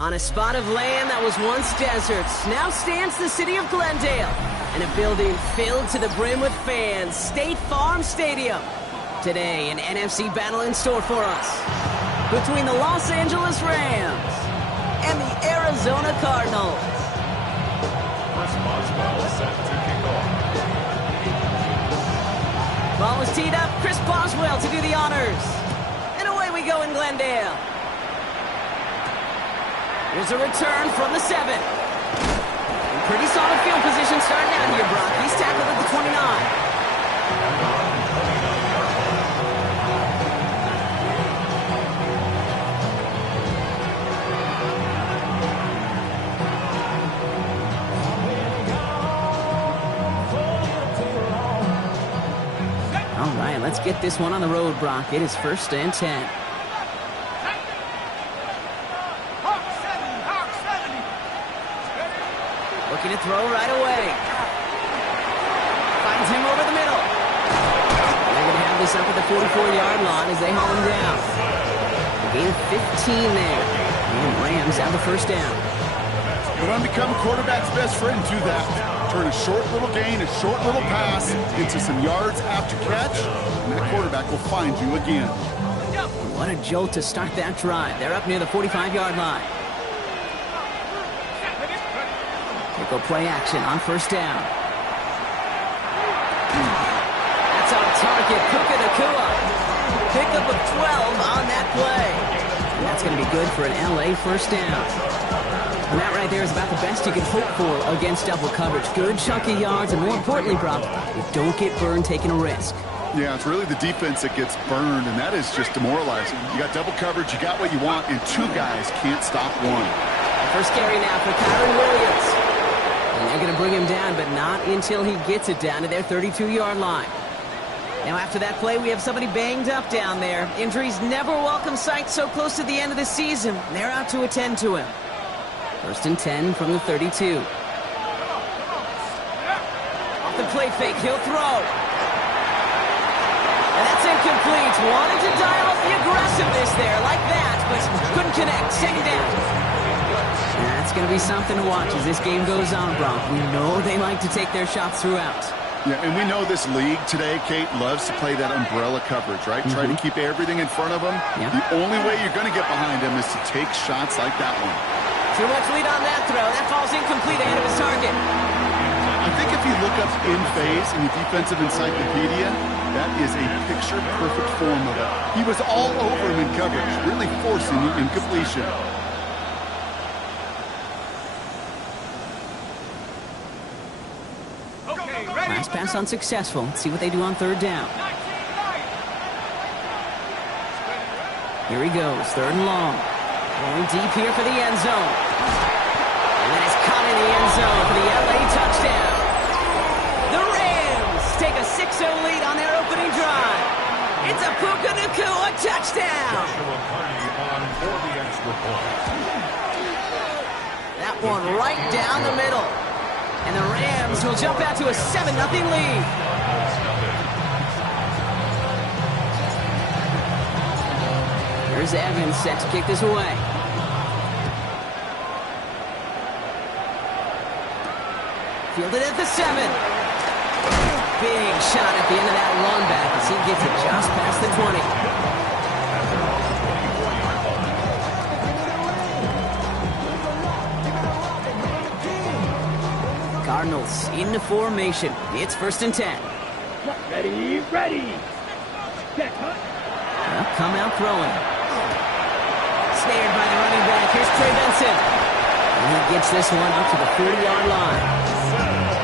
On a spot of land that was once deserts, now stands the city of Glendale, and a building filled to the brim with fans, State Farm Stadium. Today, an NFC battle in store for us between the Los Angeles Rams and the Arizona Cardinals. Chris Boswell set to kick off. Ball was teed up, Chris Boswell to do the honors. And away we go in Glendale. Here's a return from the 7. Pretty solid field position starting out here, Brock. He's tackled at the 29. All right, let's get this one on the road, Brock. It is 1st and 10. Looking to throw right away. Finds him over the middle. And they're going to have this up at the 44-yard line as they haul him down. A gain of 15 there. And Rams have the 1st down. You want to become quarterback's best friend, do that. Turn a short little gain, a short little pass into some yards after catch, and that quarterback will find you again. What a jolt to start that drive. They're up near the 45-yard line. Go play action on 1st down. That's on target. Puka Nacua. Pickup of 12 on that play. And that's going to be good for an LA 1st down. And that right there is about the best you can hope for against double coverage. Good chunky yards, and more importantly, Brock, you don't get burned taking a risk. Yeah, it's really the defense that gets burned, and that is just demoralizing. You got double coverage, you got what you want, and 2 guys can't stop one. First carry now for Kyron Williams. And they're going to bring him down, but not until he gets it down to their 32-yard line. Now, after that play, we have somebody banged up down there. Injuries never a welcome sight so close to the end of the season. They're out to attend to him. 1st and 10 from the 32. Off the play fake, he'll throw. And that's incomplete. Wanted to dial off the aggressiveness there like that, but couldn't connect. 2nd down. That's going to be something to watch as this game goes on, Brock. We know they like to take their shots throughout. Yeah, and we know this league today, Kate, loves to play that umbrella coverage, right? Try to keep everything in front of them. Yep. The only way you're going to get behind them is to take shots like that one. Too much lead on that throw. That falls incomplete ahead of his target. I think if you look up in phase in the defensive encyclopedia, that is a picture-perfect form of it. He was all over him in coverage, really forcing the incompletion. Last pass unsuccessful. Let's see what they do on 3rd down. Here he goes, 3rd and long. Going deep here for the end zone. And that is caught in the end zone for the LA touchdown. The Rams take a 6-0 lead on their opening drive. It's a Puka Nacua touchdown. That one right down the middle. And the Rams will jump out to a 7-0 lead. Here's Evans set to kick this away. Fielded at the 7. Big shot at the end of that run back as he gets it just past the 20. Cardinals into formation. It's 1st and 10. Ready. Well, come out throwing. Snared by the running back. Here's Trey Benson. And he gets this one up to the 30-yard line.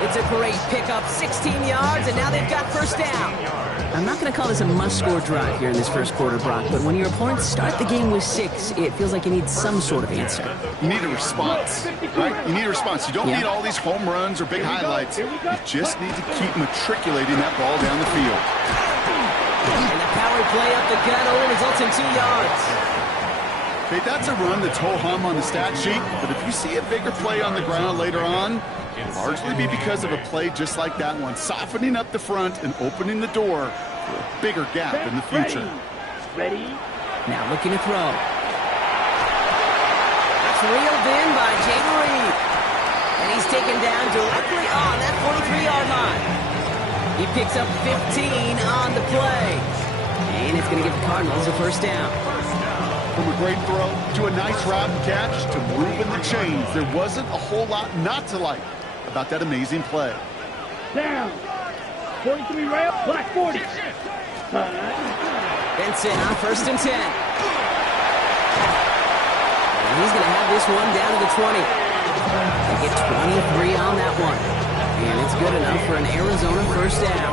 It's a great pickup, 16 yards, and now they've got 1st down. I'm not going to call this a must-score drive here in this 1st quarter, Brock, but when your opponents start the game with 6, it feels like you need some sort of answer. You need a response, right? You need a response. You don't need all these home runs or big highlights. You just need to keep matriculating that ball down the field. And the power play up the gut only results in 2 yards. Okay, that's a run that's ho-hum on the stat sheet, but if you see a bigger play on the ground later on, it'll largely be because of a play just like that one, softening up the front and opening the door for a bigger gap in the future. Ready. Now looking to throw. It's reeled in by Jaden Reed. And he's taken down directly on that 43-yard line. He picks up 15 on the play. And it's going to give the Cardinals a first down. From a great throw to a nice route and catch to moving the chains, there wasn't a whole lot not to like about that amazing play. Down. 43 rail, black 40. Benson on 1st and 10. And he's going to have this one down to the 20. They get 23 on that one. And it's good enough for an Arizona first down.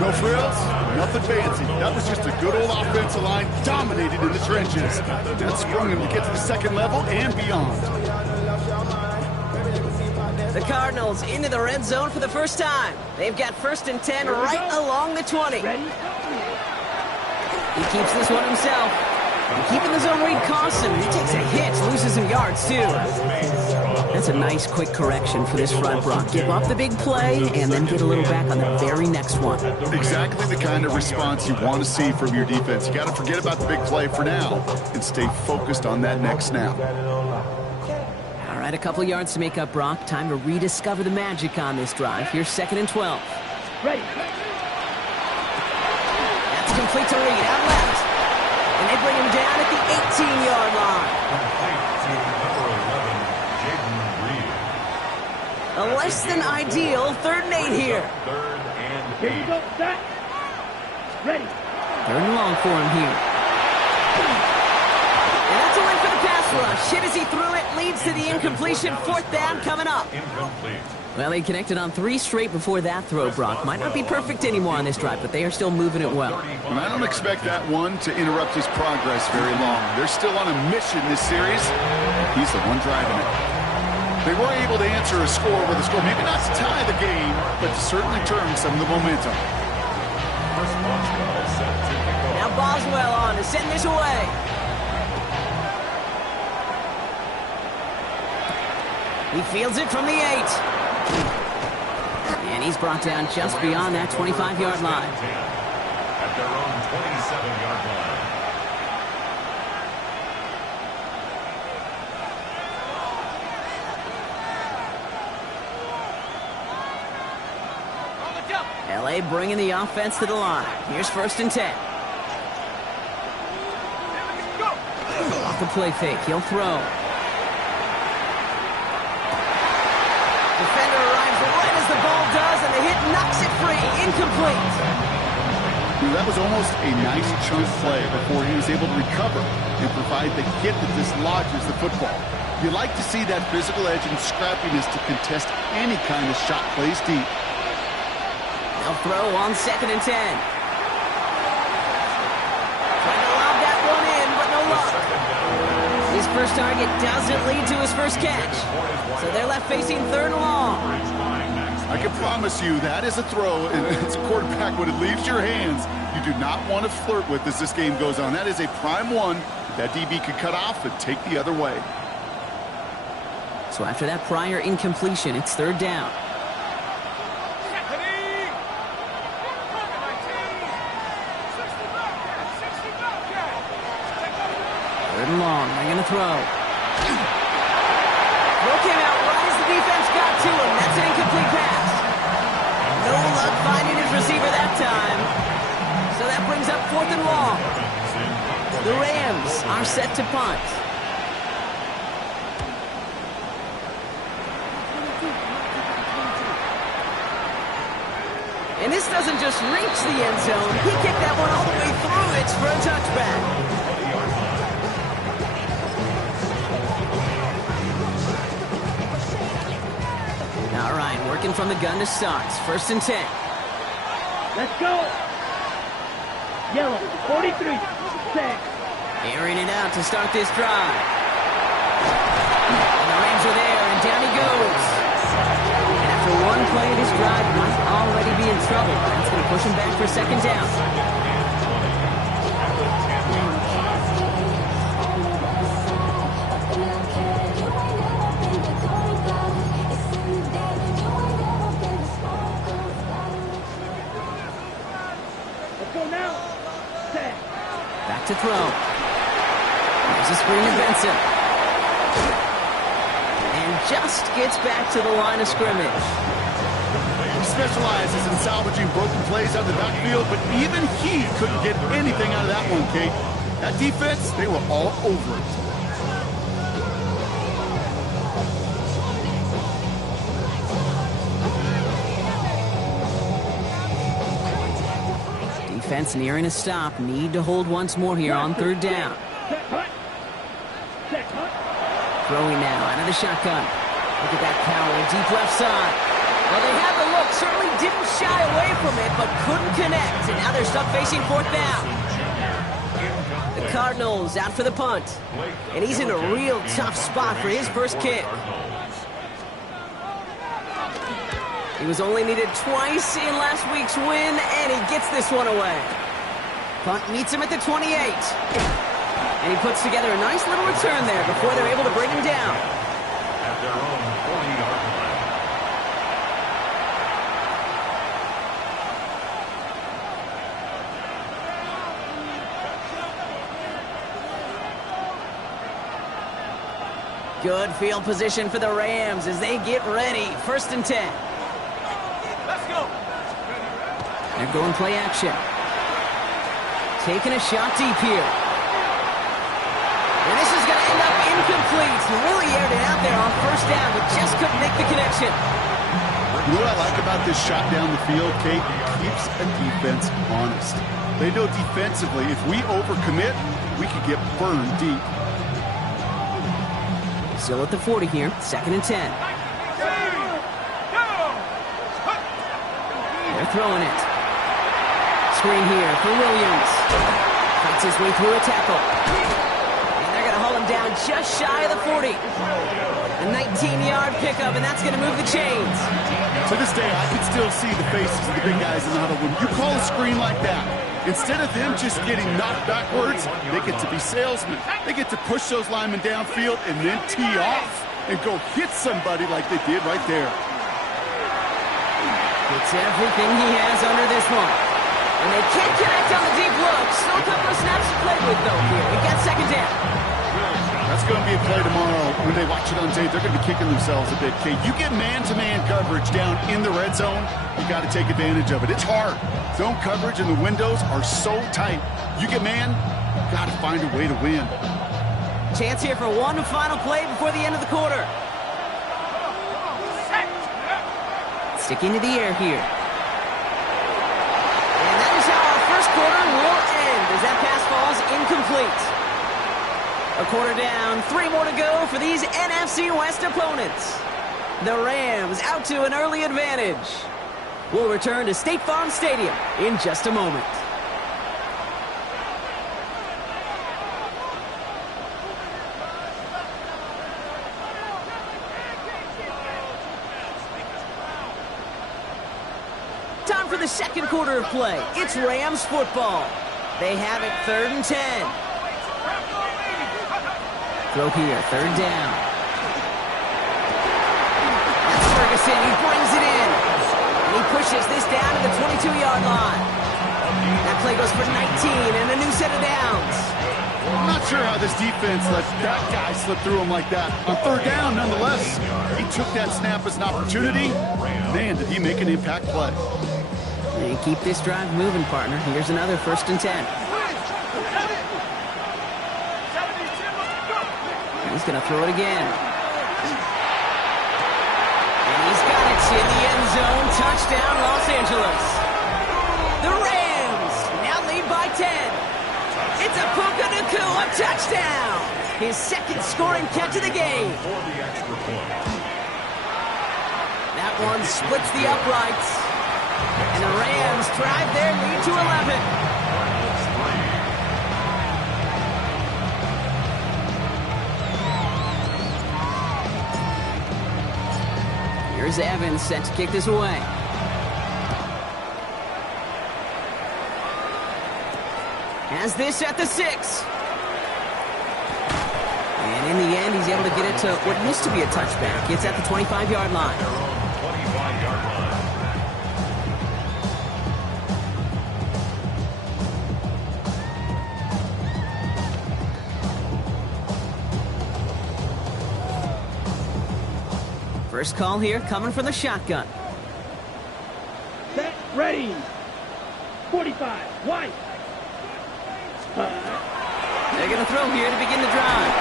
No frills, nothing fancy. That was just a good old offensive line dominated in the trenches. That sprung him to get to the second level and beyond. The Cardinals into the red zone for the first time. They've got 1st and 10 right along the 20. He keeps this one himself. And keeping the zone read costs him. He takes a hit, loses some yards too. That's a nice quick correction for this front, Brock. Give up the big play and then get a little back on the very next one. Exactly the kind of response you want to see from your defense. You got to forget about the big play for now and stay focused on that next snap. All right, a couple yards to make up, Brock. Time to rediscover the magic on this drive. Here's 2nd and 12. Ready. That's complete to Reed, out left. And they bring him down at the 18-yard line. A less than ideal 3rd and 8 here. Here you go, set. Ready. 3rd and long for him here. And that's a win for the pass rush. Hit as he threw it, leads to the incompletion. 4th down coming up. Well, they connected on 3 straight before that throw, Brock. Might not be perfect anymore on this drive, but they are still moving it well. And I don't expect that one to interrupt his progress very long. They're still on a mission this series. He's the one driving it. They were able to answer a score with a score, maybe not to tie the game, but to certainly turn some of the momentum. Now Boswell on to send this away. He fields it from the 8. And he's brought down just beyond that 25-yard line. At their own 27-yard line. LA bringing the offense to the line. Here's 1st and 10. Off the play fake, he'll throw. Defender arrives right as the ball does, and the hit knocks it free. Incomplete. That was almost a nice chunk play before he was able to recover and provide the hit that dislodges the football. You like to see that physical edge and scrappiness to contest any kind of shot plays deep. They'll throw on 2nd and 10. Trying to lob that one in, but no luck. His first target doesn't lead to his first catch. So they're left facing 3rd and long. I can promise you that is a throw, and it's a quarterback when it leaves your hands. You do not want to flirt with as this game goes on. That is a prime one that DB could cut off and take the other way. So after that prior incompletion, it's 3rd down. 3rd and long, they're going to throw. Throw came out right as the defense got to him. That's an incomplete pass. No luck finding his receiver that time. So that brings up 4th and long. The Rams are set to punt. And this doesn't just reach the end zone. He kicked that one all the way through. It's for a touchback. All right, working from the gun to start. 1st and 10. Let's go. Yellow, 43. Set. Airing it out to start this drive. And the Rams are there, and down he goes. And after one play of this drive, he might already be in trouble. That's going to push him back for 2nd down. Set. Back to throw. There's a screen to Benson. And just gets back to the line of scrimmage. He specializes in salvaging broken plays out of the backfield, but even he couldn't get anything out of that one, Kate. That defense, they were all over it. Defense nearing a stop. Need to hold once more here on third down. Throwing now out of the shotgun. Look at that Cowell, deep left side. Well, they had the look. Certainly didn't shy away from it, but couldn't connect. And now they're stuck facing fourth down. The Cardinals out for the punt. And he's in a real tough spot for his first kick. He was only needed twice in last week's win, and he gets this one away. Punt meets him at the 28. And he puts together a nice little return there before they're able to bring him down. At their own 40-yard line. Good field position for the Rams as they get ready. 1st and 10. Let's go. They're going play action. Taking a shot deep here. And this is going to end up incomplete. He really aired it out there on 1st down, but just couldn't make the connection. You know what I like about this shot down the field, Kate? It keeps a defense honest. They know defensively, if we overcommit, we could get burned deep. Still at the 40 here, 2nd and 10. They're throwing it. Screen here for Williams. Fights his way through a tackle. And they're going to haul him down just shy of the 40. A 19-yard pickup, and that's going to move the chains. To this day, I can still see the faces of the big guys in the huddle. When you call a screen like that, instead of them just getting knocked backwards, they get to be salesmen. They get to push those linemen downfield and then tee off and go hit somebody like they did right there. It's everything he has under this one. And they can't connect on the deep look. Still a couple of snaps to play with, though, here. They got 2nd down. That's going to be a play tomorrow. When they watch it on tape, they're going to be kicking themselves a bit. Kate, you get man-to-man coverage down in the red zone, you got to take advantage of it. It's hard. Zone coverage and the windows are so tight. You get man, you got to find a way to win. Chance here for one final play before the end of the quarter. Sticking to the air here. And that is how our first quarter will end as that pass falls incomplete. A quarter down, 3 more to go for these NFC West opponents. The Rams out to an early advantage. We'll return to State Farm Stadium in just a moment. Time for the second quarter of play. It's Rams football. They have it 3rd and 10. Throw here, 3rd down. That's Ferguson. He brings it in. And he pushes this down to the 22-yard line. That play goes for 19 and a new set of downs. I'm not sure how this defense let that guy slip through him like that. On 3rd down, nonetheless, he took that snap as an opportunity. Man, did he make an impact play. They keep this drive moving, partner. Here's another 1st and 10. He's going to throw it again. And he's got it in the end zone. Touchdown, Los Angeles. The Rams now lead by 10. It's a Puka Nacua touchdown. His 2nd scoring catch of the game. That one splits the uprights. And the Rams drive their lead to 11. Here's Evans set to kick this away. Has this at the 6. And in the end, he's able to get it to what used to be a touchback. It's at the 25-yard line. First call here coming from the shotgun. Set, ready. 45, wide. They're going to throw here to begin the drive.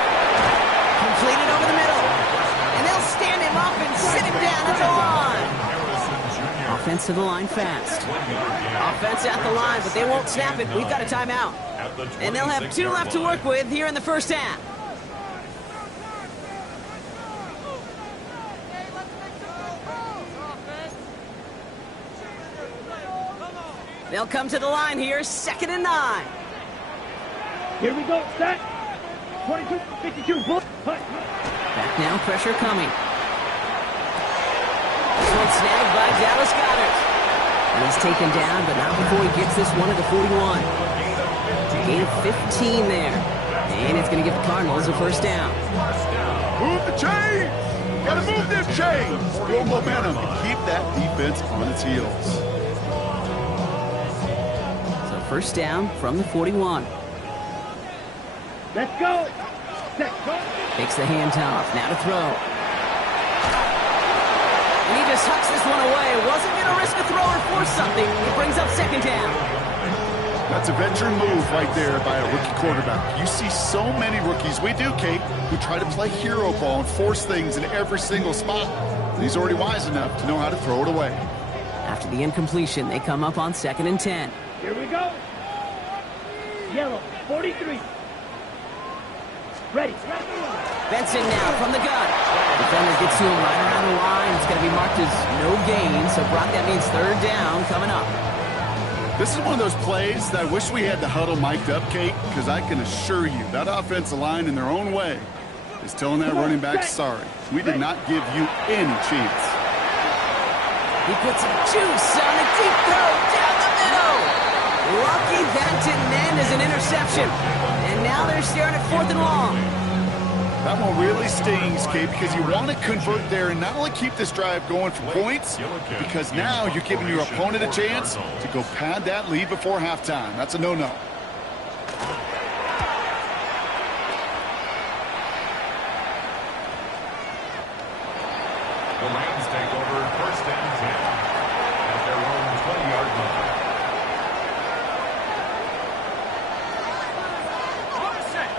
Completed over the middle. And they'll stand him up and sit him down at the line. Offense to the line fast. Offense at the line, but they won't snap it. We've got a timeout. And they'll have 2 left to work with here in the first half. They'll come to the line here, 2nd and 9. Here we go, set. 22, 52, push. Back now, pressure coming. This one's snagged by Dallas Goedert. And he's taken down, but not before he gets this one at the 41. Gain of 15 there. And it's going to give the Cardinals a first down. Move the chains! Gotta move them chains! Build momentum and keep that defense on its heels. So first down from the 41. Let's go. Set, go. Takes the handoff. Now to throw. And he just hucks this one away. Wasn't going to risk a throw or force something. He brings up 2nd down. That's a veteran move right there by a rookie quarterback. You see so many rookies, we do, Kate, who try to play hero ball and force things in every single spot. And he's already wise enough to know how to throw it away. After the incompletion, they come up on 2nd and 10. Here we go. Yellow, 43. Ready. Benson now from the gun. Defender gets to him right around the line. It's going to be marked as no gain. So, Brock, that means 3rd down coming up. This is one of those plays that I wish we had the huddle mic'd up, Kate, because I can assure you that offensive line in their own way is telling that running back, sorry, we did not give you any chance. He puts some juice on a deep throw down the middle. Lucky that didn't end as an interception. And now they're staring at 4th and long. That one really stings, Kate, because you want to convert there and not only keep this drive going for points, because now you're giving your opponent a chance to go pad that lead before halftime. That's a no-no. The Rams take over 1st and 10 at their own 20-yard line.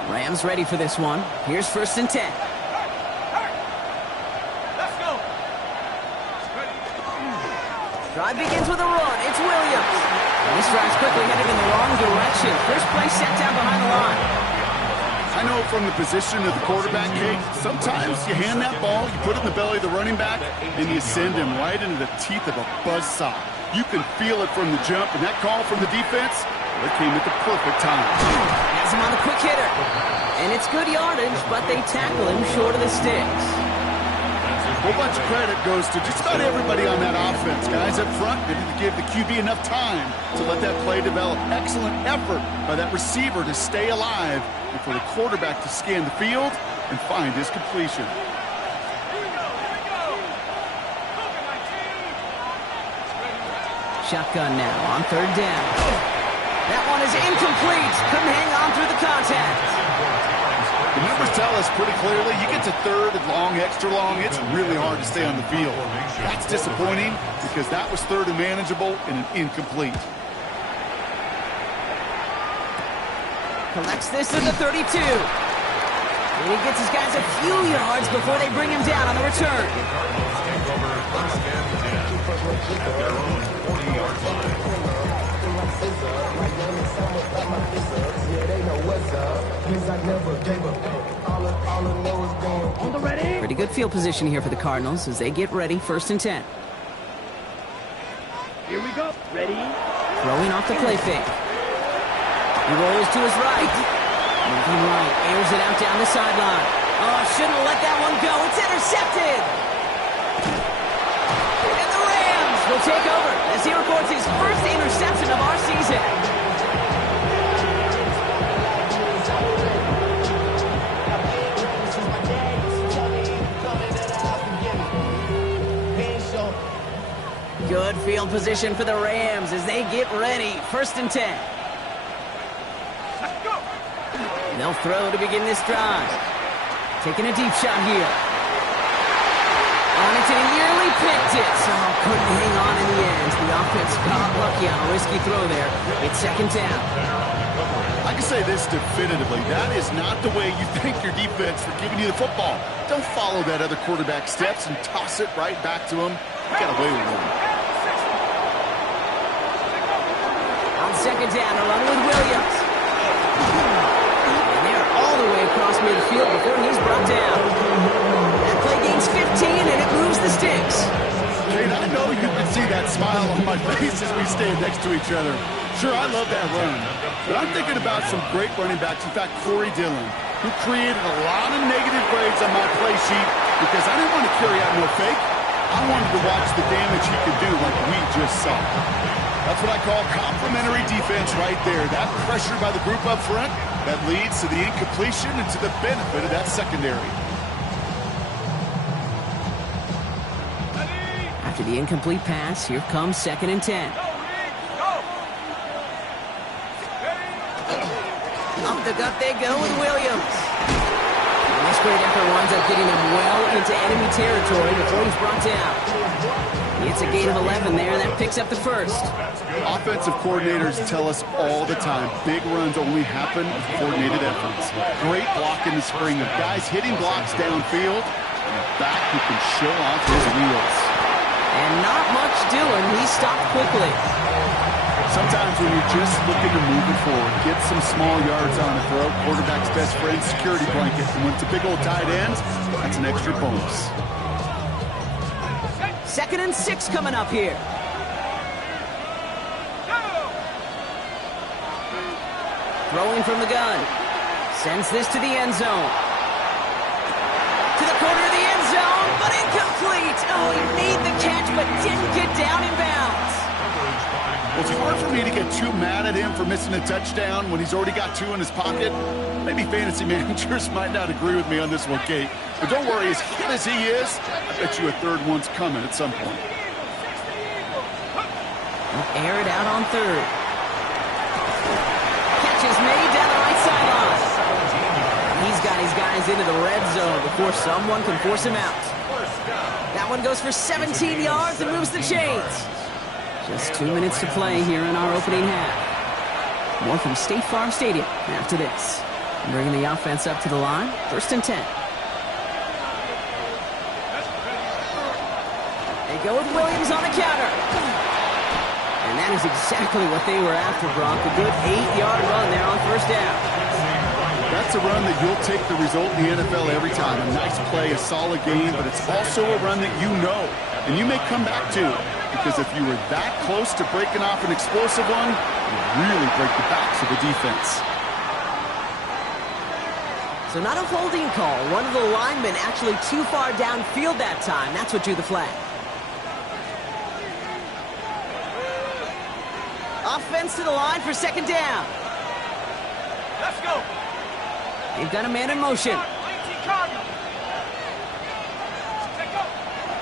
Rams ready for this one. Here's 1st and 10. Let's go. Drive begins with a run. It's Williams. And this drive's quickly headed in the wrong direction. First play set down behind the line. I know from the position of the quarterback, Kate, sometimes you hand that ball, you put it in the belly of the running back, and you send him right into the teeth of a buzzsaw. You can feel it from the jump, and that call from the defense, it came at the perfect time. Has him on the quick hitter. And it's good yardage, but they tackle him short of the sticks. A whole bunch of credit goes to just about everybody on that offense. Guys up front, they didn't give the QB enough time to let that play develop. Excellent effort by that receiver to stay alive and for the quarterback to scan the field and find his completion. Shotgun now on 3rd down. That one is incomplete. Couldn't hang on through the contact. The numbers tell us pretty clearly, you get to 3rd and long, extra long, it's really hard to stay on the field. That's disappointing because that was 3rd and manageable and an incomplete. Collects this at the 32. And he gets his guys a few yards before they bring him down on the return. Take over 1st and 10 at their own 40-yard line. On the ready. Pretty good field position here for the Cardinals as they get ready. 1st and 10. Here we go. Ready. Throwing off the play fake. He rolls to his right. Moving right. Airs it out down the sideline. Oh, shouldn't have let that one go. It's intercepted. And the Rams will take over as he records his first interception of our season. Good field position for the Rams as they get ready. 1st and 10. Let's go. They'll throw to begin this drive. Taking a deep shot here. On it, and he nearly picked it. So couldn't hang on in the end. The offense got lucky on a risky throw there. It's second down. I can say this definitively. That is not the way you thank your defense for giving you the football. Don't follow that other quarterback steps and toss it right back to him. Get away with one. On second down, they're running with Williams. And they're all the way across midfield before he's brought down. That play gains 15, and it moves the sticks. Kate, I know you can see that smile on my face as we stand next to each other. Sure, I love that run. But I'm thinking about some great running backs. In fact, Corey Dillon, who created a lot of negative grades on my play sheet because I didn't want to carry out no fake. I wanted to watch the damage he could do like we just saw. That's what I call complementary defense right there. That pressure by the group up front, that leads to the incompletion and to the benefit of that secondary. After the incomplete pass, here comes second and 10. Up the gut they go with Williams. And this great effort winds up getting him well into enemy territory before he's brought down. It's a gain of 11 there, and that picks up the first. Offensive coordinators tell us all the time, big runs only happen with coordinated efforts. Great block in the spring of guys hitting blocks downfield, and a back who can show off his wheels. And not much doing. He stopped quickly. Sometimes when you're just looking to move it forward, get some small yards on the throw, quarterback's best friend, security blanket. And when it's a big old tight end, that's an extra bonus. Second and 6 coming up here. Throwing from the gun. Sends this to the end zone. To the corner of the end zone, but incomplete. Oh, he made the catch, but didn't get down in bounds. Well, it's hard for me to get too mad at him for missing a touchdown when he's already got 2 in his pocket. Maybe fantasy managers might not agree with me on this one, Kate. But don't worry, as hot as he is, I bet you a third one's coming at some point. He'll air it out on third. Catch is made down the right sideline. He's got his guys into the red zone before someone can force him out. That one goes for 17 yards and moves the chains. Just 2 minutes to play here in our opening half. More from State Farm Stadium after this. Bringing the offense up to the line. First and 10. They go with Williams on the counter. And that is exactly what they were after, Brock. A good 8-yard run there on first down. That's a run that you'll take the result in the NFL every time. A nice play, a solid game, but it's also a run that you know, and you may come back to. Because if you were that close to breaking off an explosive one, you really break the backs of the defense. So not a holding call. One of the linemen actually too far downfield that time. That's what drew the flag. Offense to the line for second down. Let's go. They've got a man in motion.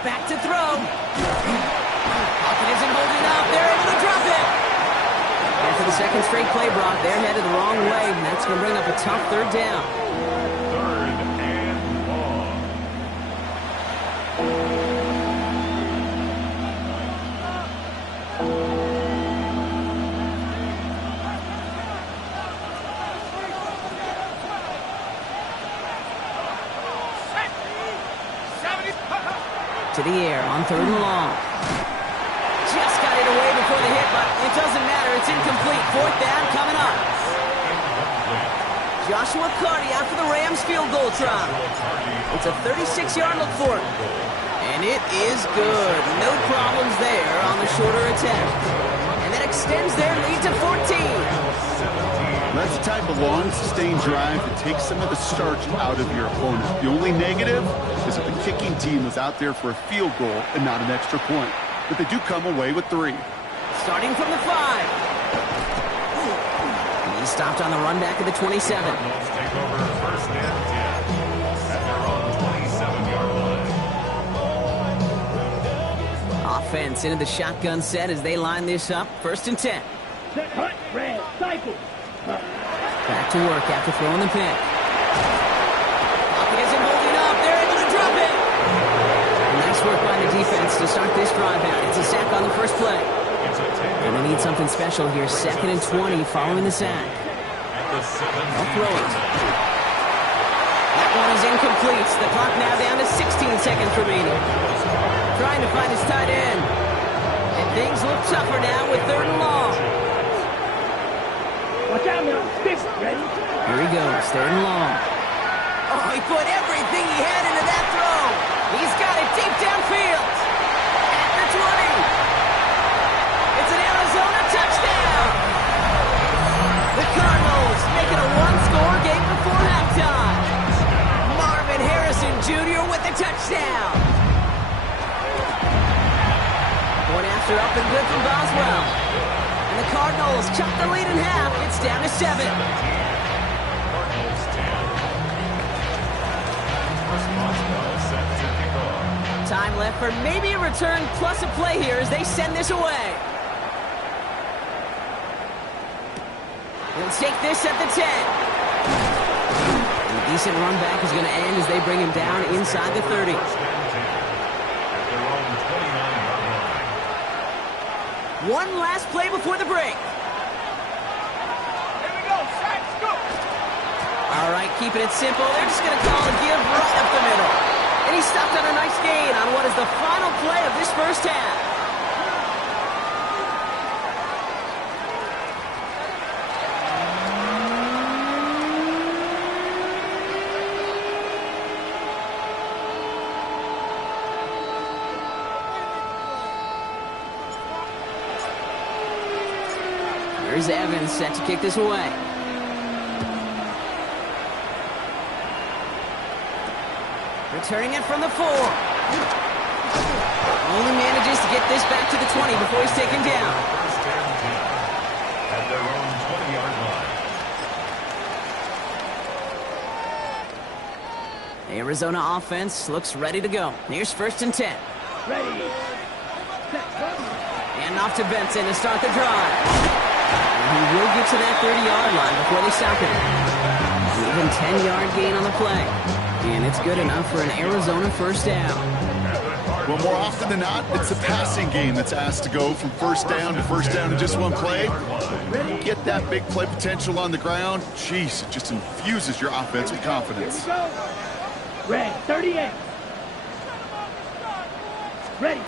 Back to throw. Pocket isn't holding up. They're able to drop it. And for the second straight play, Brock, they're headed the wrong way. And that's going to bring up a tough third down. Third and long. To the air on third and long. Just got it away before the hit, but it doesn't matter. It's incomplete. Fourth down coming up. Joshua Carty out for the Rams field goal try. It's a 36-yard look for it. And it is good. No problems there on the shorter attempt. And that extends their lead to 14. That's the type of long, sustained drive that takes some of the starch out of your opponent. The only negative is that the kicking team was out there for a field goal and not an extra point. But they do come away with 3. Starting from the 5. And he stopped on the run back of the 27. Take over first and 10 at their own 27-yard line. Offense into the shotgun set as they line this up. First and 10. Set, hunt, red, cycle. Back to work after throwing the pick. Pocket isn't holding up. They're able to drop it. And nice work back on the first play. And they need something special here. 2nd and 20 following the sack. They'll throw it. That one is incomplete. The clock now down to 16 seconds remaining. Trying to find his tight end. And things look tougher now with 3rd and long. Watch out now. Stick. Ready? Here he goes. 3rd and long. Oh, he put everything he had into that throw. He's got it deep downfield. At the 20. It's an Arizona touchdown. The Cardinals make it a one-score game before halftime. Marvin Harrison Jr. with the touchdown. Point after up and good from Boswell. And the Cardinals cut the lead in half. It's down to 7. Time left for maybe a return plus a play here as they send this away. He'll take this at the 10. And a decent run back is going to end as they bring him down inside the 30. One last play before the break. Here we go. Sack, scoop. All right, keeping it simple. They're just going to call a give right up the middle. And he stopped on a nice gain on what is the final play of this first half. Here's Evans set to kick this away. Returning it from the 4. Only manages to get this back to the 20 before he's taken down. First and 10 at their own 20-yard line. Arizona offense looks ready to go. Here's 1st and 10. Ready. Set. And off to Benson to start the drive. And he will get to that 30-yard line before they stop him. Even 10-yard gain on the play. And it's good enough for an Arizona first down. Well, more often than not, it's the passing game that's asked to go from first down to first down in just one play. Get that big play potential on the ground. Jeez, it just infuses your offense with confidence. Here we go. Red, 38. Ready.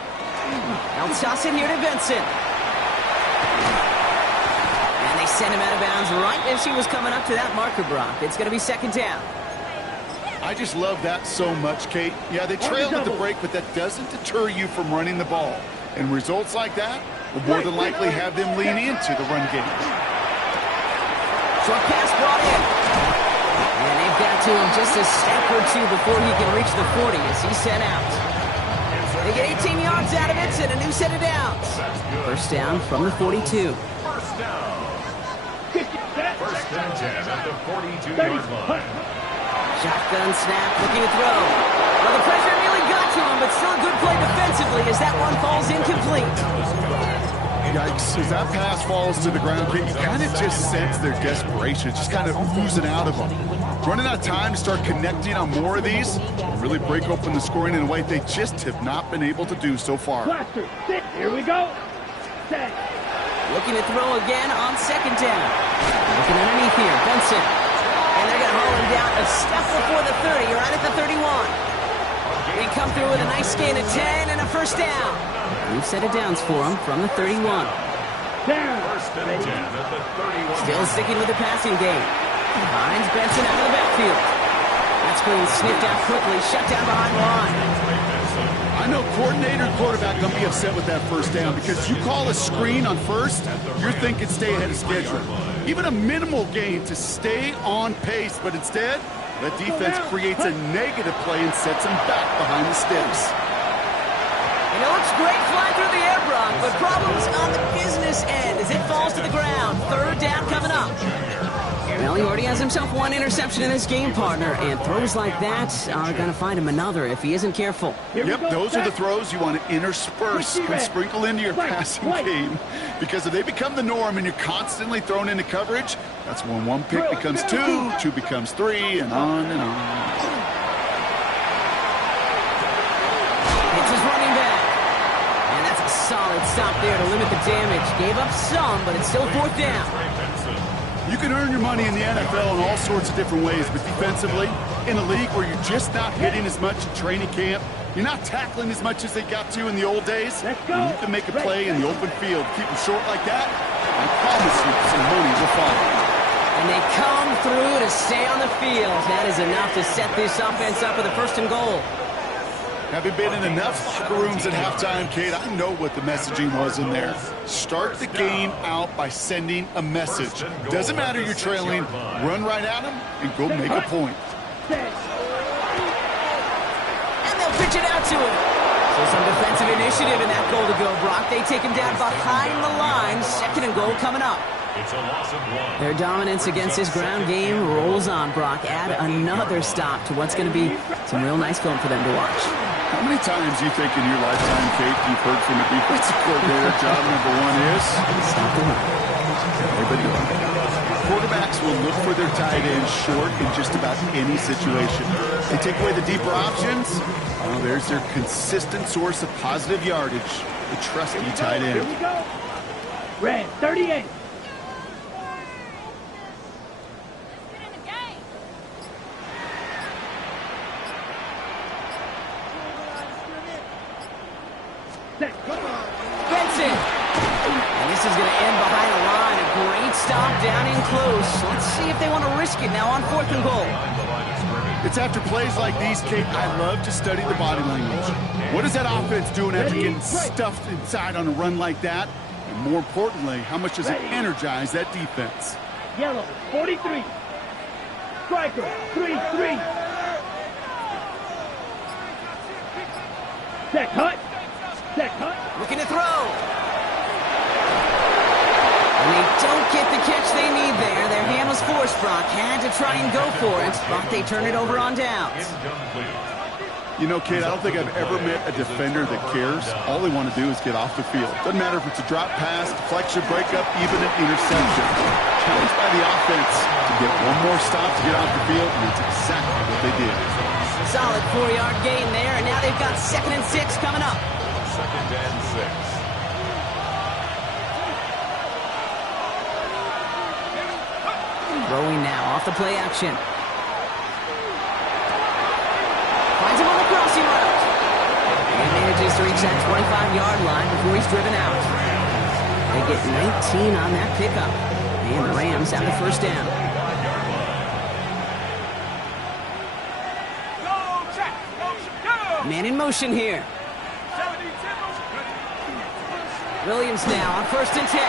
They'll toss it here to Benson. And they send him out of bounds right as he was coming up to that marker, Brock. It's going to be 2nd down. I just love that so much, Kate. Yeah, they trailed at the break, but that doesn't deter you from running the ball. And results like that will more than likely have them lean into the run game. Short pass brought in. And they've got to him just a step or two before he can reach the 40 as he's sent out. They get 18 yards out of it and a new set of downs. First down from the 42. First down. First and 10 at the 42-yard line. Shotgun snap, looking to throw. Well, the pressure nearly got to him, but still a good play defensively as that one falls incomplete. Yikes, as that pass falls to the ground, Kate, you kind of just sense their desperation. It's just kind of oozing out of them. Running out of time to start connecting on more of these, really break open the scoring in a way they just have not been able to do so far. Cluster, sit. Here we go. Set. Looking to throw again on 2nd down. Looking underneath here, Benson. And they're going to haul him down a step before the 30, right at the 31. They come through with a nice gain of 10 and a first down. New set of downs for him from the 31. Down. First and 10 at the 31. Still sticking with the passing game. Finds Benson out of the backfield. That's being sniffed out quickly, shut down behind the line. I know coordinator and quarterback going to be upset with that first down because you call a screen on first, you're thinking stay ahead of schedule. Even a minimal gain to stay on pace, but instead, the defense creates a negative play and sets them back behind the sticks. And it looks great flying through the air, Brock, but problems on the business end as it falls to the ground. 3rd down coming up. Well, he already has himself one interception in this game, partner, and throws like that are going to find him another if he isn't careful. Yep, those are the throws you want to intersperse and sprinkle into your passing game. Because if they become the norm and you're constantly thrown into coverage, that's when one pick becomes 2, 2 becomes 3, and on and on. It's his running back. And that's a solid stop there to limit the damage. Gave up some, but it's still 4th down. You can earn your money in the NFL in all sorts of different ways, but defensively, in a league where you're just not hitting as much in training camp, you're not tackling as much as they got to in the old days, when you can make a play in the open field, keep them short like that, I promise you some money will follow. And they come through to stay on the field. That is enough to set this offense up with a 1st and goal. Having been in enough locker rooms at halftime, Kate, I know what the messaging was in there. Start the game out by sending a message. Doesn't matter you're trailing, run right at them and go make a point. And they'll pitch it out to him. So some defensive initiative in that goal to go, Brock. They take him down behind the line. 2nd and goal coming up. It's a loss of 1. Their dominance against his ground game rolls on, Brock. Add another stop to what's going to be some real nice film for them to watch. How many times do you think in your lifetime, Kate, you've heard from a defensive coordinator, job number 1 is? Stop the run. They've been doing it. Quarterbacks will look for their tight end short in just about any situation. They take away the deeper options. Well, there's their consistent source of positive yardage, the trusty tight end. Here we go. Red 38. Benson. And this is going to end behind the line. A great stop down in close. Let's see if they want to risk it now on 4th and goal. It's after plays like these, Kate, I love to study the body language. What is that offense doing after getting stuffed inside on a run like that? And more importantly, how much does it energize that defense? Yellow 43. Striker 3-3. Set cut. Set cut. Looking to throw. And they don't get the catch they need there. Their hand was forced, Brock. Had to try and go for it, but they turn it over on downs. You know, Kate, I don't think I've ever met a defender that cares. All they want to do is get off the field. Doesn't matter if it's a drop pass, deflection, breakup, even an interception. Challenged by the offense to get one more stop to get off the field, and that's exactly what they did. Solid 4-yard gain there, and now they've got 2nd and 6 coming up. 2nd and 6. Throwing now off the play action. Finds him on the crossing route. And manages to reach that 25-yard line before he's driven out. They get 19 on that pickup. And the Rams have the 1st down. Man in motion here. Williams now on 1st and 10.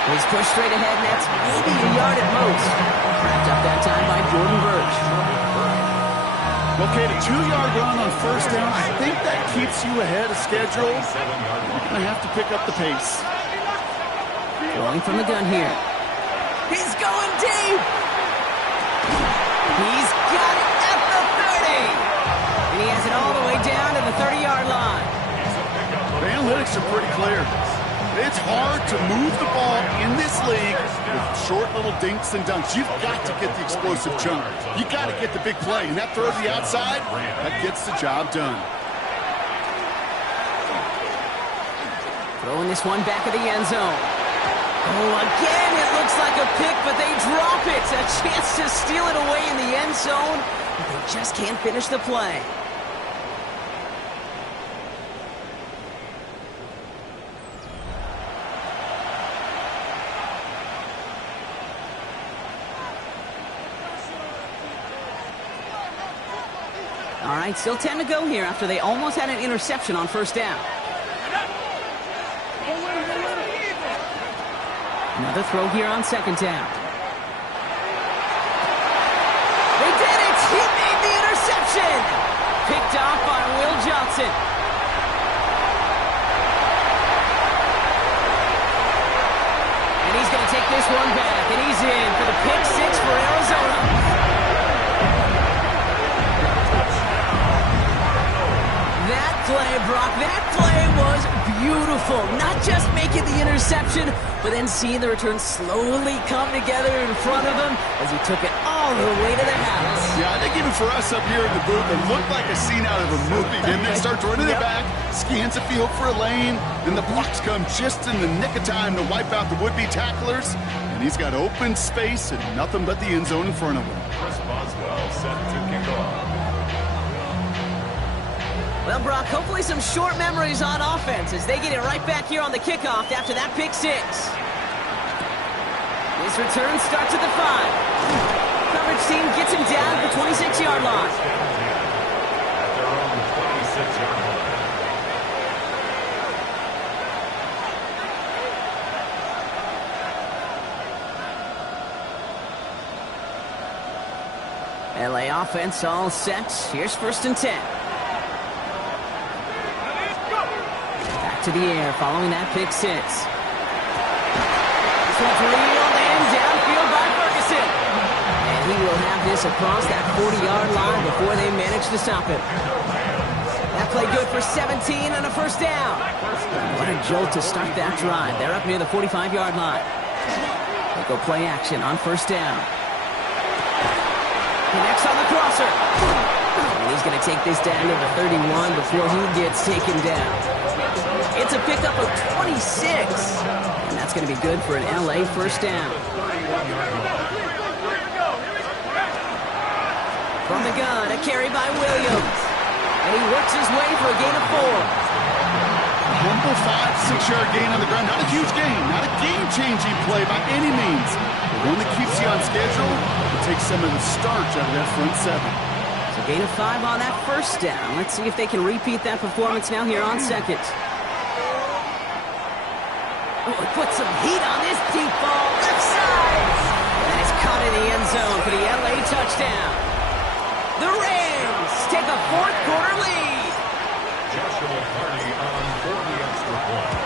He's pushed straight ahead, and that's maybe a yard at most. Wrapped up that time by Jordan Birch. Okay, the 2-yard run on 1st down, I think that keeps you ahead of schedule. You're going to have to pick up the pace. Throwing from the gun here. He's going deep. He's got it at the 30. And he has it all the way down to the 30-yard line. The analytics are pretty clear. It's hard to move the ball in this league with short little dinks and dunks. You've got to get the explosive chunk. You've got to get the big play. And that throw to the outside, that gets the job done. Throwing this one back of the end zone. Oh, again, it looks like a pick, but they drop it. A chance to steal it away in the end zone, but they just can't finish the play. All right, still 10 to go here after they almost had an interception on 1st down. Another throw here on 2nd down. They did it! He made the interception! Picked off by Will Johnson. And he's going to take this one back, and he's in for the pick 6 for Arizona. That play, Brock, that play was beautiful. Not just making the interception, but then seeing the return slowly come together in front of him as he took it all all the way to the house. Yeah, I think even for us up here in the booth, it looked like a scene out of a movie. Then they start running it back, scans the field for a lane, then the blocks come just in the nick of time to wipe out the would-be tacklers, and he's got open space and nothing but the end zone in front of him. Chris Boswell set to kick off. Well, Brock, hopefully some short memories on offense as they get it right back here on the kickoff after that pick six. His return starts at the 5. Coverage team gets him down at the 26-yard line. At their own 26-yard line. LA offense all set. Here's 1st and 10. Back to the air following that pick six. This one's reeled in downfield by Ferguson. And he will have this across that 40-yard line before they manage to stop him. That play good for 17 and a 1st down. What a jolt to start that drive. They're up near the 45-yard line. They go play action on 1st down. Connects on the crosser. And he's going to take this down to the 31 before he gets taken down. It's a pickup of 26. And that's going to be good for an LA 1st down. From the gun, a carry by Williams. And he works his way for a gain of 4. A humble 5-6-yard gain on the ground. Not a huge gain, not a game-changing play by any means. But one that keeps you on schedule and takes some of the starch out of that front 7. So gain of 5 on that 1st down. Let's see if they can repeat that performance now here on 2nd. Oh, put some heat on this deep ball, left side. And it's caught in the end zone for the LA touchdown. The Rams take a 4th quarter lead. Joshua Hardy on for the extra point.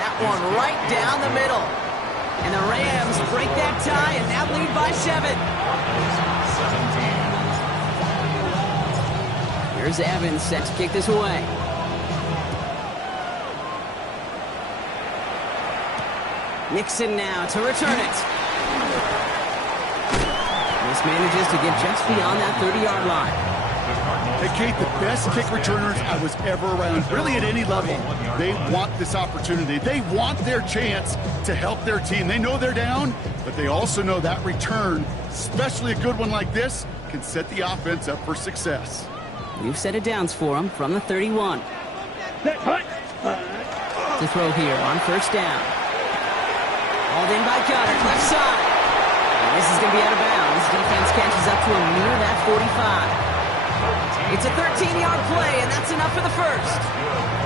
That one right down the middle. And the Rams break that tie and now lead by 7. 17. Here's Evans set to kick this away. Nixon now to return it. This manages to get just beyond that 30-yard line. Hey, Kate, the best kick returners I was ever around, really at any level, they want this opportunity. They want their chance to help their team. They know they're down, but they also know that return, especially a good one like this, can set the offense up for success. We've set it downs for him from the 31. To throw here on 1st down. Hauled in by Goddard, left side. And this is going to be out of bounds. Defense catches up to him near that 45. It's a 13-yard play, and that's enough for the 1st.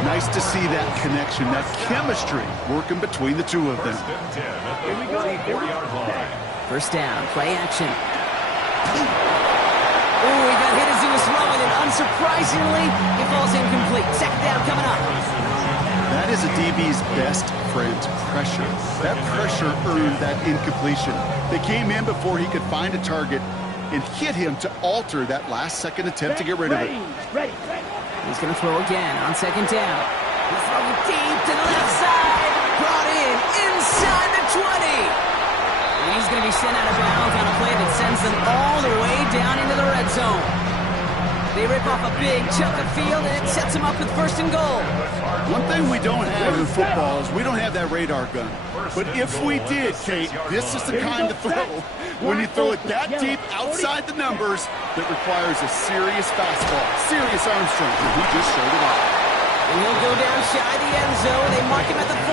Nice to see that connection, that chemistry working between the two of them. 44-yard line. 1st down, play action. Oh, he got hit as he was throwing, and unsurprisingly, it falls incomplete. 2nd down coming up. That is a DB's best friend, pressure. That pressure earned that incompletion. They came in before he could find a target and hit him to alter that last-second attempt to get rid of it. He's going to throw again on 2nd down. He's throwing deep to the left side. Brought in inside the 20. And he's going to be sent out of bounds on a play that sends them all the way down into the red zone. They rip off a big chunk of field, and it sets them up with 1st and goal. One thing we don't have in football is we don't have that radar gun. But if we did, Kate, this is the kind of throw when you throw it that deep outside the numbers that requires a serious fastball, serious arm strength, and he just showed it off. And he'll go down shy of the end zone. They mark him at the 4.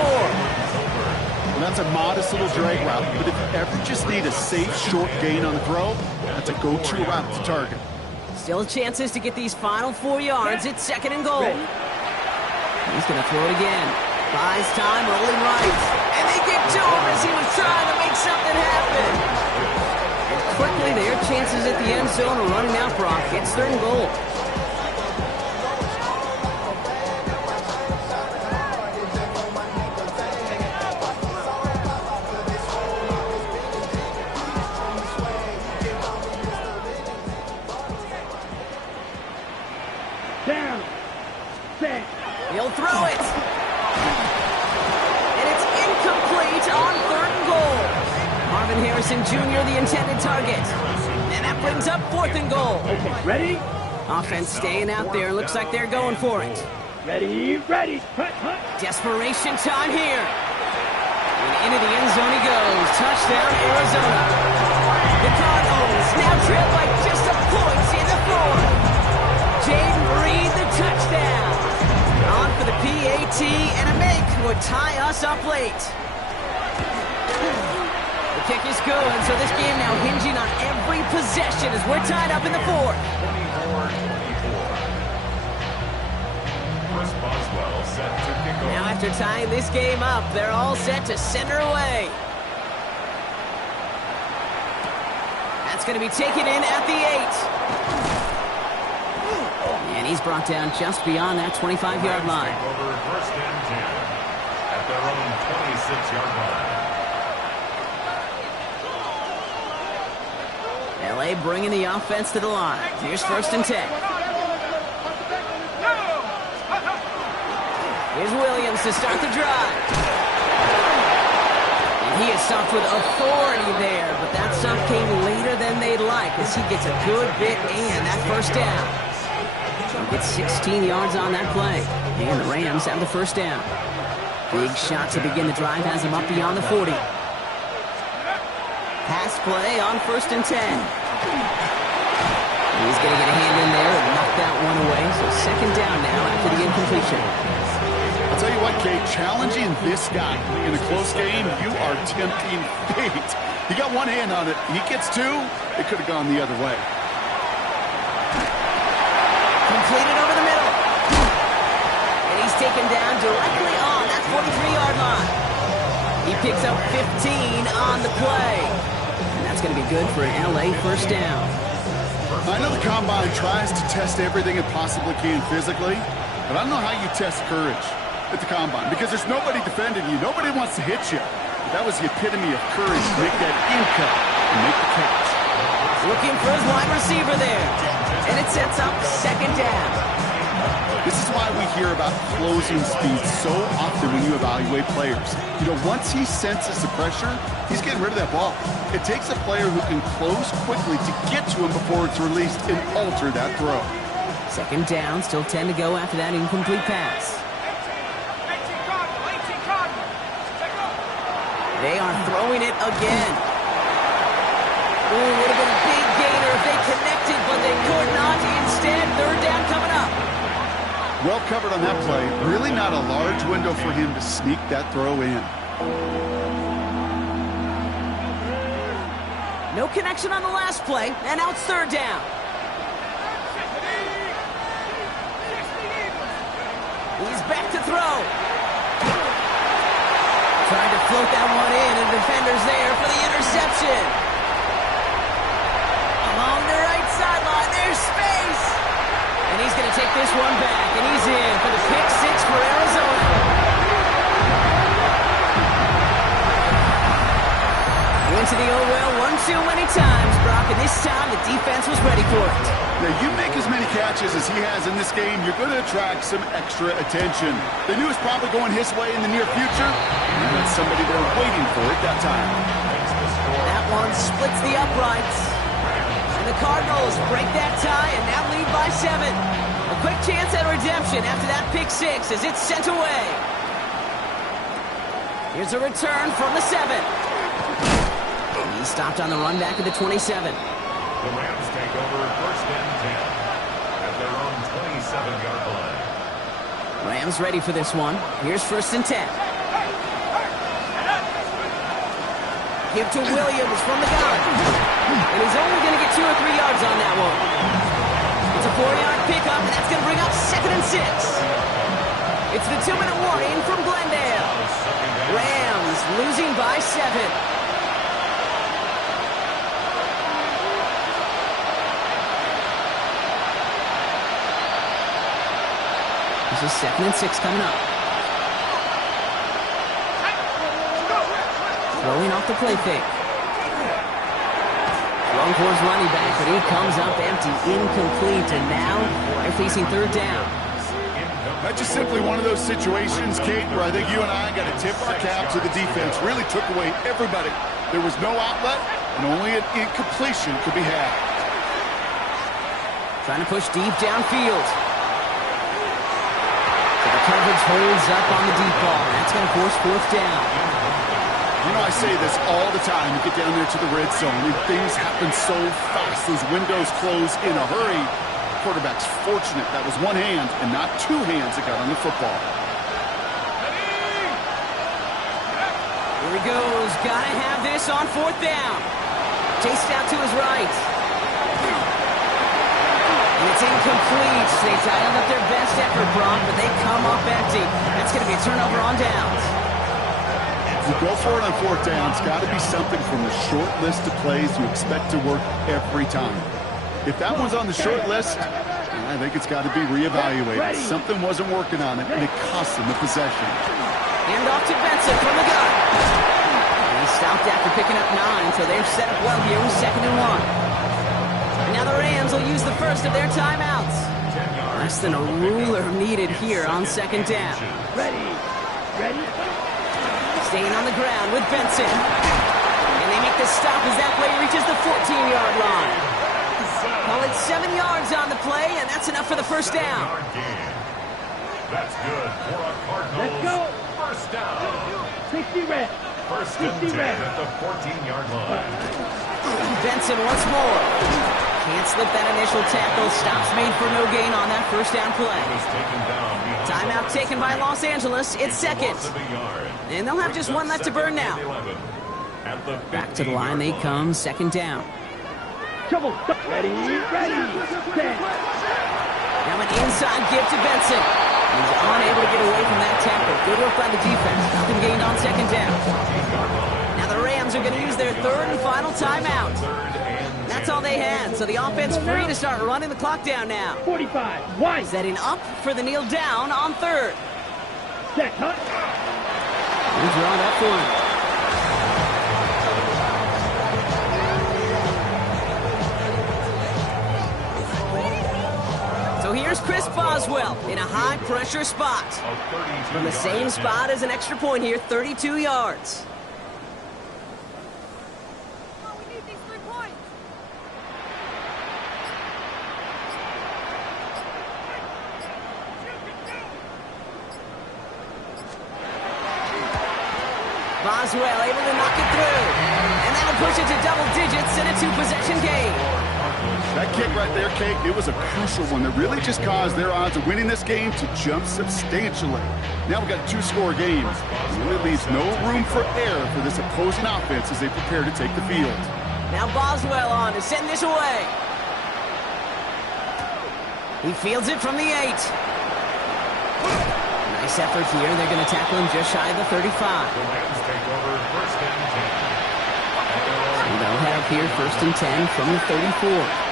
Well, that's a modest little drag route, but if you ever just need a safe, short gain on the throw, that's a go-to route to target. Still chances to get these final 4 yards. It's 2nd and goal. He's going to throw it again. Buys time, rolling right. And they get to him as he was trying to make something happen. And quickly, their chances at the end zone are running out, Brock. It's 3rd and goal. Down. Set. He'll throw it. And it's incomplete on 3rd and goal. Marvin Harrison Jr., the intended target. And that brings up 4th and goal. Okay, ready? Offense staying out there. Looks like they're going for it. Ready, ready. Hunt, hunt. Desperation time here. And into the end zone he goes. Touchdown, Arizona. The Cardinals now trail by just a point in the 4th. Jaden Reed, the touchdown. On for the PAT, and a make would tie us up late. The kick is good, so this game now hinging on every possession as we're tied up in the 4th. 24-24. Chris Boswell set to kick off. Now after tying this game up, they're all set to center away. That's going to be taken in at the 8. And he's brought down just beyond that 25-yard line. Over 1st and 10 at their own 26-yard line. LA bringing the offense to the line. Here's 1st and 10. Here's Williams to start the drive. And he is stopped with authority there, but that stop came later than they'd like as he gets a good bit and that 1st down. He gets 16 yards on that play. And the Rams have the 1st down. Big shot to begin the drive has him up beyond the 40. Pass play on 1st and 10. He's going to get a hand in there and knock that one away. So 2nd down now after the incompletion. I'll tell you what, Kate, challenging this guy in a close game, you are tempting fate. He got one hand on it. He gets 2. It could have gone the other way. Completed over the middle. And he's taken down directly on that 43-yard line. He picks up 15 on the play. And that's going to be good for an LA 1st down. I know the Combine tries to test everything it possibly can physically, but I don't know how you test courage at the Combine because there's nobody defending you. Nobody wants to hit you. But that was the epitome of courage to make that in cut and make the catch. Looking for his wide receiver there. And it sets up 2nd down. This is why we hear about closing speed so often when you evaluate players. You know, once he senses the pressure, he's getting rid of that ball. It takes a player who can close quickly to get to him before it's released and alter that throw. 2nd down, still 10 to go after that incomplete pass. They are throwing it again. Ooh, would have been a big gainer if they connected, but they could not. Instead, 3rd down coming up. Well covered on that play. Really not a large window for him to sneak that throw in. No connection on the last play, and now it's 3rd down. He's back to throw. Trying to float that one in, and the defender's there for the interception. Along the right sideline, there's space. And he's going to take this one back, and he's in for the pick 6 for Arizona. Went to the old well 1-2 many times, Brock, and this time the defense was ready for it. Now, you make as many catches as he has in this game, you're going to attract some extra attention. They knew it was probably going his way in the near future, and that's somebody they're waiting for at that time. That one splits the uprights. And the Cardinals break that tie and now lead by 7. A quick chance at redemption after that pick 6 as it's sent away. Here's a return from the 7. He stopped on the run back at the 27. The Rams take over 1st and 10 at their own 27-yard line. Rams ready for this one. Here's 1st and 10. Give to Williams from the gun. And he's only going to get 2 or 3 yards on that one. It's a 4-yard pickup, and that's going to bring up 2nd and 6. It's the 2-minute warning from Glendale. Rams losing by 7. This is 2nd and 6 coming up. Throwing off the play fake. Long towards running back, but he comes up empty, incomplete, and now they're facing 3rd down. That's just simply one of those situations, Kate, where I think you and I got to tip our cap to the defense. Really took away everybody There was no outlet, and only an incompletion could be had. Trying to push deep downfield. So the coverage holds up on the deep ball. That's going to force fourth down. You know, I say this all the time. You get down there to the red zone, and things happen so fast. Those windows close in a hurry. Quarterback's fortunate that was one hand and not two hands that got on the football. Here he goes. Got to have this on fourth down. Chased out to his right. And it's incomplete. They dialed up their best effort, Brock, but they come up empty. That's going to be a turnover on downs. You go for it on fourth down, it's got to be something from the short list of plays you expect to work every time. If that one's on the short list, I think it's got to be reevaluated. Something wasn't working on it, and it cost them the possession. Hand off to Benson from the gun. And he stopped after picking up 9, so they're set up well here with 2nd and 1. And now the Rams will use the first of their timeouts. Less than a ruler needed here on 2nd down. Ready. Staying on the ground with Benson. And they make the stop as that play reaches the 14-yard line. Call it 7 yards on the play, and that's enough for the first down. That's good for a Cardinals. Let's go. First down. 60 red. First and 10 at the 14-yard line. Benson once more. Can't slip that initial tackle. Stops made for no gain on that first down play. Timeout taken by Los Angeles. It's 2nd. And they'll have just one left to burn now. Back to the line they come, 2nd down. Trouble. Ready. Set. Now an inside give to Benson. He's unable to get away from that tackle. Good work by the defense. Nothing gained on 2nd down. Now the Rams are going to use their 3rd and final timeout. That's all they had, so the offense free to start running the clock down now. 45. Wide. Setting up for the kneel down on 3rd. Set. Cut. He's drawn up for him. So here's Chris Boswell in a high-pressure spot. From the same spot as an extra point here, 32 yards. We need these 3 points. Boswell able to knock it through. And that'll push it to double digits in a 2-possession game. That kick right there, Kate, it was a crucial one that really just caused their odds of winning this game to jump substantially. Now we've got a 2-score game. It really leaves no room for error for this opposing offense as they prepare to take the field. Now Boswell on to send this away. He fields it from the 8. Nice effort here. They're going to tackle him just shy of the 35. The Rams take over first and 10. And they'll have here 1st and 10 from the 34.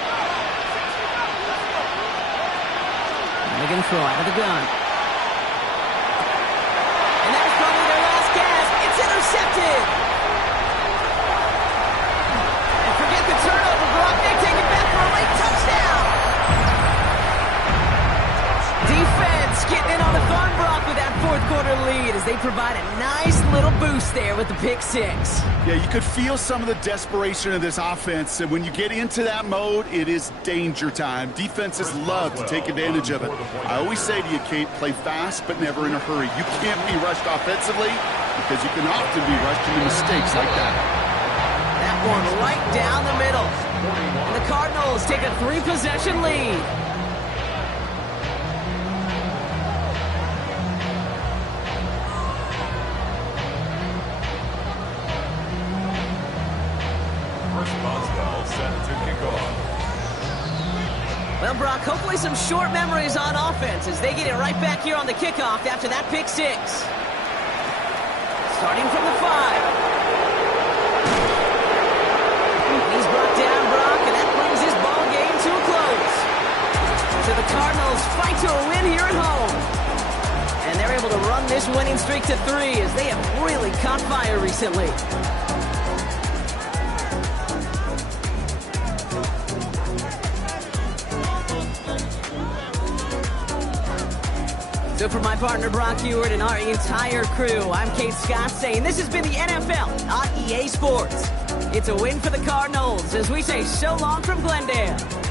And they're going to throw out of the gun. And that's probably their last gasp. It's intercepted. And forget the turnover, Brock. They take it back for a late touchdown. Defense getting in on the fun, Brock, with that 4th quarter lead as they provide a nice little boost there with the pick 6. Yeah, you could feel some of the desperation of this offense, and when you get into that mode, it is danger time. Defenses love to take advantage of it. I always say to you, Kate, play fast but never in a hurry. You can't be rushed offensively because you can often be rushed into mistakes like that. That one right down the middle. And the Cardinals take a 3-possession lead. Well, Brock, hopefully some short memories on offense as they get it right back here on the kickoff after that pick 6. Starting from the 5. He's brought down, Brock, and that brings this ball game to a close. So the Cardinals fight to a win here at home. And they're able to run this winning streak to 3 as they have really caught fire recently. So for my partner Brock Ewart and our entire crew, I'm Kate Scott saying this has been the NFL on EA Sports. It's a win for the Cardinals as we say so long from Glendale.